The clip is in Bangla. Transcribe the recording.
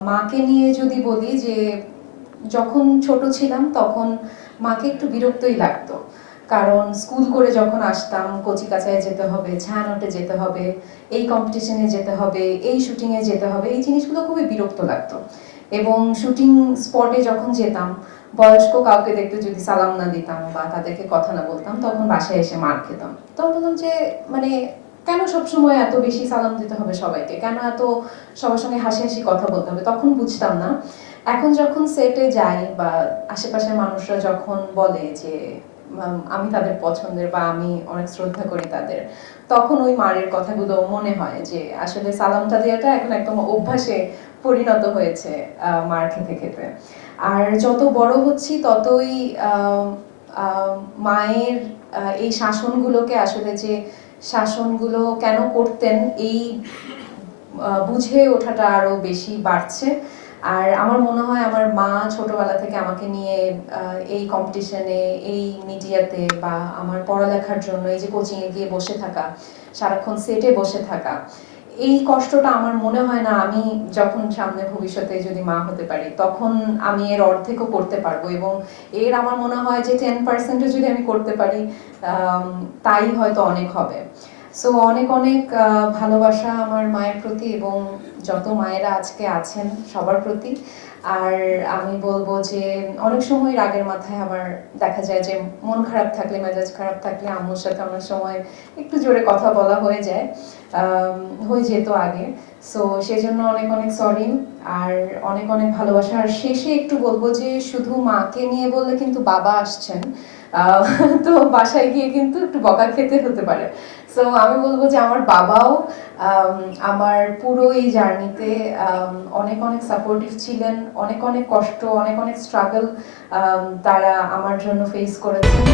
মাকে নিয়ে যদি বলি যে যখন ছোট ছিলাম তখন মাকে একটু বিরক্তই লাগতো, কারণ স্কুল করে যখন আসতাম কচিকাচায় যেতে হবে, ছায়ানটে যেতে হবে, এই কম্পিটিশনে যেতে হবে, এই শুটিংয়ে যেতে হবে, এই জিনিসগুলো খুবই বিরক্ত লাগতো। এবং শুটিং স্পটে যখন যেতাম বয়স্ক কাউকে দেখতে যদি সালাম না দিতাম বা তাদেরকে কথা না বলতাম তখন বাসায় এসে মার খেতাম। তখন বললাম যে মানে কেন সবসময় এত বেশি সালাম দিতে হবে সবাইকে, কেন এত সবার সঙ্গে হাসি হাসি কথা বলতে হবে, তখন বুঝতাম না। এখন যখন সেটে যাই বা আশেপাশের মানুষরা যখন বলে যে আমি তাদের পছন্দের বা আমি অনেক শ্রদ্ধা করি তাদের, তখন ওই মারের কথাগুলো মনে হয় যে আসলে সালামটা দেওয়াটা এখন একদম অভ্যাসে পরিণত হয়েছে মার খেতে খেতে। আর যত বড় হচ্ছি ততই মায়ের এই শাসনগুলোকে আসলে যে শাসনগুলো কেন করতেন এই বুঝে ওঠাটা আরো বেশি বাড়ছে। আর আমার মনে হয় আমার মা ছোটবেলা থেকে আমাকে নিয়ে এই কম্পিটিশনে, এই মিডিয়াতে বা আমার পড়ালেখার জন্য এই যে কোচিংয়ে গিয়ে বসে থাকা, সারাক্ষণ সেটে বসে থাকা, এই কষ্টটা আমার মনে হয় না আমি যখন সামনে ভবিষ্যতে যদি মা হতে পারি তখন আমি এর অর্ধেকও করতে পারবো। এবং এর আমার মনে হয় যে 10% যদি আমি করতে পারি তাই হয়তো অনেক হবে। সো অনেক অনেক ভালোবাসা আমার মায়ের প্রতি এবং যত মায়েরা আজকে আছেন সবার প্রতি। আর আমি বলবো যে অনেক সময় রাগের মাথায় আমার দেখা যায় যে মন খারাপ থাকলে, মেজাজ খারাপ থাকলে আম্মুর সাথে অনেক সময় একটু জোরে কথা বলা হয়ে যায়, হয়ে যেত আগে। সো সেজন্য অনেক অনেক সরি আর অনেক অনেক ভালোবাসা। আর শেষে একটু বলবো যে শুধু মাকে নিয়ে বললে কিন্তু বাবা আসছেন, তো বাসায় গিয়ে কিন্তু একটু বকা খেতে হতে পারে। সো আমি বলবো যে আমার বাবাও আমার পুরো এই জার্নিতে অনেক অনেক সাপোর্টিভ ছিলেন, অনেক অনেক কষ্ট, অনেক অনেক স্ট্রাগল তারা আমার জন্য ফেস করেছেন।